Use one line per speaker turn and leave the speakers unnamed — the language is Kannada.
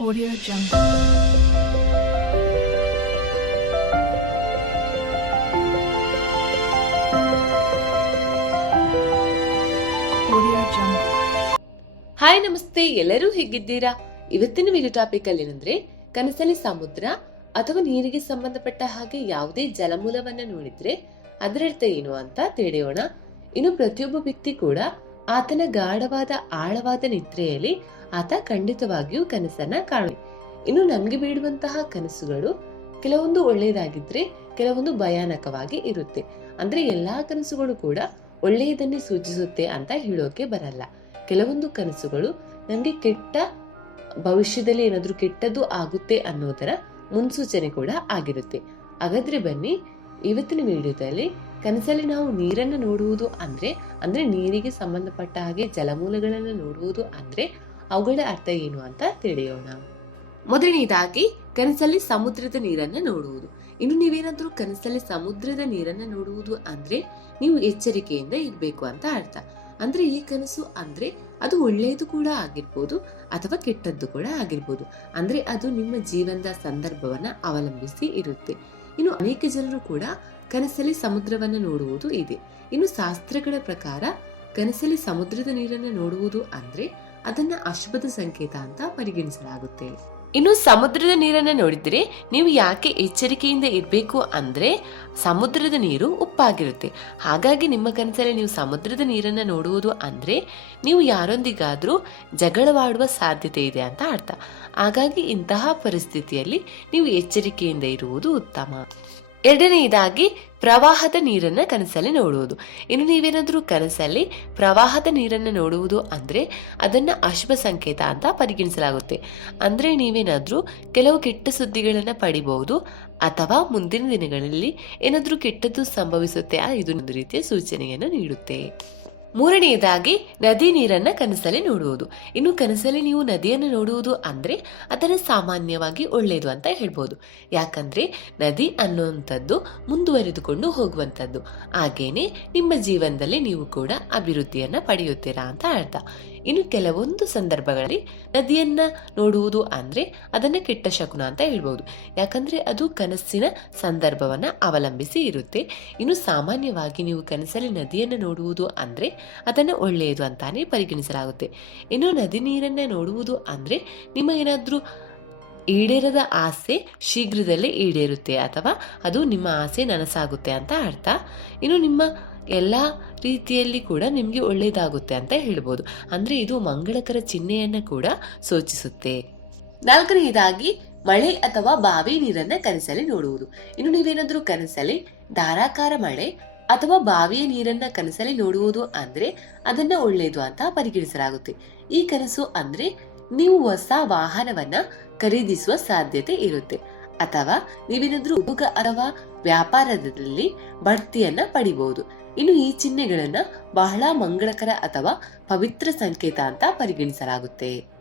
Audio Jungle.
ಹಾಯ್ ನಮಸ್ತೆ. ಎಲ್ಲರೂ ಹೇಗಿದ್ದೀರಾ? ಇವತ್ತಿನ ವಿಡಿಯೋ ಟಾಪಿಕ್ ಅಲ್ಲಿ ಏನಂದ್ರೆ, ಕನಸಲ್ಲಿ ಸಮುದ್ರ ಅಥವಾ ನೀರಿಗೆ ಸಂಬಂಧಪಟ್ಟ ಹಾಗೆ ಯಾವುದೇ ಜಲಮೂಲವನ್ನ ನೋಡಿದ್ರೆ, ಅದರರ್ಥ ಏನು ಅಂತ ತಿಳಿಯೋಣ. ಇನ್ನು ಪ್ರತಿಯೊಬ್ಬ ವ್ಯಕ್ತಿ ಕೂಡ ಆತನ ಗಾಢವಾದ ಆಳವಾದ ನಿದ್ರೆಯಲ್ಲಿ ಆತ ಖಂಡಿತವಾಗಿಯೂ ಕನಸನ್ನ ಕಾಣು ಇನ್ನು ನಮ್ಗೆ ಬೀಳುವಂತಹ ಕನಸುಗಳು ಕೆಲವೊಂದು ಒಳ್ಳೆಯದಾಗಿದ್ರೆ ಕೆಲವೊಂದು ಭಯಾನಕವಾಗಿ ಇರುತ್ತೆ. ಅಂದ್ರೆ ಎಲ್ಲಾ ಕನಸುಗಳು ಕೂಡ ಒಳ್ಳೆಯದನ್ನೇ ಸೂಚಿಸುತ್ತೆ ಅಂತ ಹೇಳೋಕೆ ಬರಲ್ಲ. ಕೆಲವೊಂದು ಕನಸುಗಳು ನಮಗೆ ಕೆಟ್ಟ ಭವಿಷ್ಯದಲ್ಲಿ ಏನಾದ್ರೂ ಕೆಟ್ಟದ್ದು ಆಗುತ್ತೆ ಅನ್ನೋದರ ಮುನ್ಸೂಚನೆ ಕೂಡ ಆಗಿರುತ್ತೆ. ಹಾಗಾದ್ರೆ ಬನ್ನಿ ಇವತ್ತಿನ ವಿಡಿಯೋದಲ್ಲಿ ಕನಸಲ್ಲಿ ನಾವು ನೀರನ್ನ ನೋಡುವುದು ಅಂದ್ರೆ ಅಂದ್ರೆ ನೀರಿಗೆ ಸಂಬಂಧಪಟ್ಟ ಹಾಗೆ ಜಲಮೂಲಗಳನ್ನ ನೋಡುವುದು ಅಂದ್ರೆ ಅವುಗಳ ಅರ್ಥ ಏನು ಅಂತ ತಿಳಿಯೋಣ. ಮೊದಲನೇದಾಗಿ, ಕನಸಲ್ಲಿ ಸಮುದ್ರದ ನೀರನ್ನ ನೋಡುವುದು. ಇನ್ನು ನೀವೇನಾದ್ರೂ ಕನಸಲ್ಲಿ ಸಮುದ್ರದ ನೀರನ್ನ ನೋಡುವುದು ಅಂದ್ರೆ ನೀವು ಎಚ್ಚರಿಕೆಯಿಂದ ಇರಬೇಕು ಅಂತ ಅರ್ಥ. ಅಂದ್ರೆ ಈ ಕನಸು ಅಂದ್ರೆ ಅದು ಒಳ್ಳೆಯದು ಕೂಡ ಆಗಿರ್ಬೋದು, ಅಥವಾ ಕೆಟ್ಟದ್ದು ಕೂಡ ಆಗಿರ್ಬೋದು. ಅಂದ್ರೆ ಅದು ನಿಮ್ಮ ಜೀವನದ ಸಂದರ್ಭವನ್ನ ಅವಲಂಬಿಸಿ ಇರುತ್ತೆ. ಇನ್ನು ಅನೇಕ ಜನರು ಕೂಡ ಕನಸಲ್ಲಿ ಸಮುದ್ರವನ್ನ ನೋಡುವುದು ಇದೆ. ಇನ್ನು ಶಾಸ್ತ್ರಗಳ ಪ್ರಕಾರ ಕನಸಲ್ಲಿ ಸಮುದ್ರದ ನೀರನ್ನ ನೋಡುವುದು ಅಂದ್ರೆ ಅದನ್ನ ಅಶುಭದ ಸಂಕೇತ ಅಂತ ಪರಿಗಣಿಸಲಾಗುತ್ತೆ. ಇನ್ನು ಸಮುದ್ರದ ನೀರನ್ನ ನೋಡಿದ್ರೆ ನೀವು ಯಾಕೆ ಎಚ್ಚರಿಕೆಯಿಂದ ಇರಬೇಕು ಅಂದ್ರೆ ಸಮುದ್ರದ ನೀರು ಉಪ್ಪಾಗಿರುತ್ತೆ. ಹಾಗಾಗಿ ನಿಮ್ಮ ಕನಸಲ್ಲಿ ನೀವು ಸಮುದ್ರದ ನೀರನ್ನ ನೋಡುವುದು ಅಂದ್ರೆ ನೀವು ಯಾರೊಂದಿಗಾದರೂ ಜಗಳವಾಡುವ ಸಾಧ್ಯತೆ ಇದೆ ಅಂತ ಅರ್ಥ. ಹಾಗಾಗಿ ಇಂತಹ ಪರಿಸ್ಥಿತಿಯಲ್ಲಿ ನೀವು ಎಚ್ಚರಿಕೆಯಿಂದ ಇರುವುದು ಉತ್ತಮ. ಎರಡನೆಯದಾಗಿ ಪ್ರವಾಹದ ನೀರನ್ನ ಕನಸಲ್ಲಿ ನೋಡುವುದು. ಇನ್ನು ನೀವೇನಾದರೂ ಕನಸಲ್ಲಿ ಪ್ರವಾಹದ ನೀರನ್ನ ನೋಡುವುದು ಅಂದ್ರೆ ಅದನ್ನ ಅಶುಭ ಸಂಕೇತ ಅಂತ ಪರಿಗಣಿಸಲಾಗುತ್ತೆ. ಅಂದ್ರೆ ನೀವೇನಾದರೂ ಕೆಲವು ಕೆಟ್ಟ ಸುದ್ದಿಗಳನ್ನು ಪಡಿಬಹುದು, ಅಥವಾ ಮುಂದಿನ ದಿನಗಳಲ್ಲಿ ಏನಾದರೂ ಕೆಟ್ಟದ್ದು ಸಂಭವಿಸುತ್ತೆ, ಇದು ಒಂದು ರೀತಿಯ ಸೂಚನೆಯನ್ನು ನೀಡುತ್ತೆ. ಮೂರನೆಯದಾಗಿ ನದಿ ನೀರನ್ನ ಕನಸಲ್ಲಿ ನೋಡುವುದು. ಇನ್ನು ಕನಸಲ್ಲಿ ನೀವು ನದಿಯನ್ನು ನೋಡುವುದು ಅಂದ್ರೆ ಅದರ ಸಾಮಾನ್ಯವಾಗಿ ಒಳ್ಳೆಯದು ಅಂತ ಹೇಳ್ಬೋದು. ಯಾಕಂದ್ರೆ ನದಿ ಅನ್ನುವಂಥದ್ದು ಮುಂದುವರಿದುಕೊಂಡು ಹೋಗುವಂಥದ್ದು. ಹಾಗೇನೆ ನಿಮ್ಮ ಜೀವನದಲ್ಲಿ ನೀವು ಕೂಡ ಅಭಿವೃದ್ಧಿಯನ್ನ ಪಡೆಯುತ್ತೀರಾ ಅಂತ ಅರ್ಥ. ಇನ್ನು ಕೆಲವೊಂದು ಸಂದರ್ಭಗಳಲ್ಲಿ ನದಿಯನ್ನ ನೋಡುವುದು ಅಂದ್ರೆ ಅದನ್ನ ಕೆಟ್ಟ ಶಕುನ ಅಂತ ಹೇಳ್ಬೋದು. ಯಾಕಂದ್ರೆ ಅದು ಕನಸಿನ ಸಂದರ್ಭವನ್ನ ಅವಲಂಬಿಸಿ ಇರುತ್ತೆ. ಇನ್ನು ಸಾಮಾನ್ಯವಾಗಿ ನೀವು ಕನಸಲ್ಲಿ ನದಿಯನ್ನು ನೋಡುವುದು ಅಂದ್ರೆ ಅದನ್ನ ಒಳ್ಳೆಯದು ಅಂತಾನೆ ಪರಿಗಣಿಸಲಾಗುತ್ತೆ. ಇನ್ನು ನದಿ ನೀರನ್ನ ನೋಡುವುದು ಅಂದ್ರೆ ನಿಮ್ಮ ಏನಾದ್ರೂ ಈಡೇರದ ಆಸೆ ಶೀಘ್ರದಲ್ಲೇ ಈಡೇರುತ್ತೆ ಅಥವಾ ಅದು ನಿಮ್ಮ ಆಸೆ ನನಸಾಗುತ್ತೆ ಅಂತ ಅರ್ಥ. ಇನ್ನು ನಿಮ್ಮ ಎಲ್ಲ ರೀತಿಯಲ್ಲಿ ಕೂಡ ನಿಮಗೆ ಒಳ್ಳೆಯದಾಗುತ್ತೆ ಅಂತ ಹೇಳ್ಬೋದು. ಅಂದರೆ ಇದು ಮಂಗಳಕರ ಚಿಹ್ನೆಯನ್ನು ಕೂಡ ಸೂಚಿಸುತ್ತೆ. ನಾಲ್ಕನೆಯದಾಗಿ ಮಳೆ ಅಥವಾ ಬಾವಿ ನೀರನ್ನ ಕನಸಲ್ಲಿ ನೋಡುವುದು. ಇನ್ನು ನೀವೇನಾದ್ರೂ ಕನಸಲ್ಲಿ ಧಾರಾಕಾರ ಮಳೆ ಅಥವಾ ಬಾವಿಯ ನೀರನ್ನ ಕನಸಲ್ಲಿ ನೋಡುವುದು ಅಂದ್ರೆ ಅದನ್ನ ಒಳ್ಳೆಯದು ಅಂತ ಪರಿಗಣಿಸಲಾಗುತ್ತೆ. ಈ ಕನಸು ಅಂದ್ರೆ ನೀವು ಹೊಸ ವಾಹನವನ್ನ ಖರೀದಿಸುವ ಸಾಧ್ಯತೆ ಇರುತ್ತೆ. ಅಥವಾ ನೀವೇನಾದ್ರೂ ಉದ್ಯೋಗ ಅಥವಾ ವ್ಯಾಪಾರದಲ್ಲಿ ಬಡ್ತಿಯನ್ನ ಪಡಿಬಹುದು ಇನ್ನು ಈ ಚಿಹ್ನೆಗಳನ್ನ ಬಹಳ ಮಂಗಳಕರ ಅಥವಾ ಪವಿತ್ರ ಸಂಕೇತ ಅಂತ ಪರಿಗಣಿಸಲಾಗುತ್ತೆ.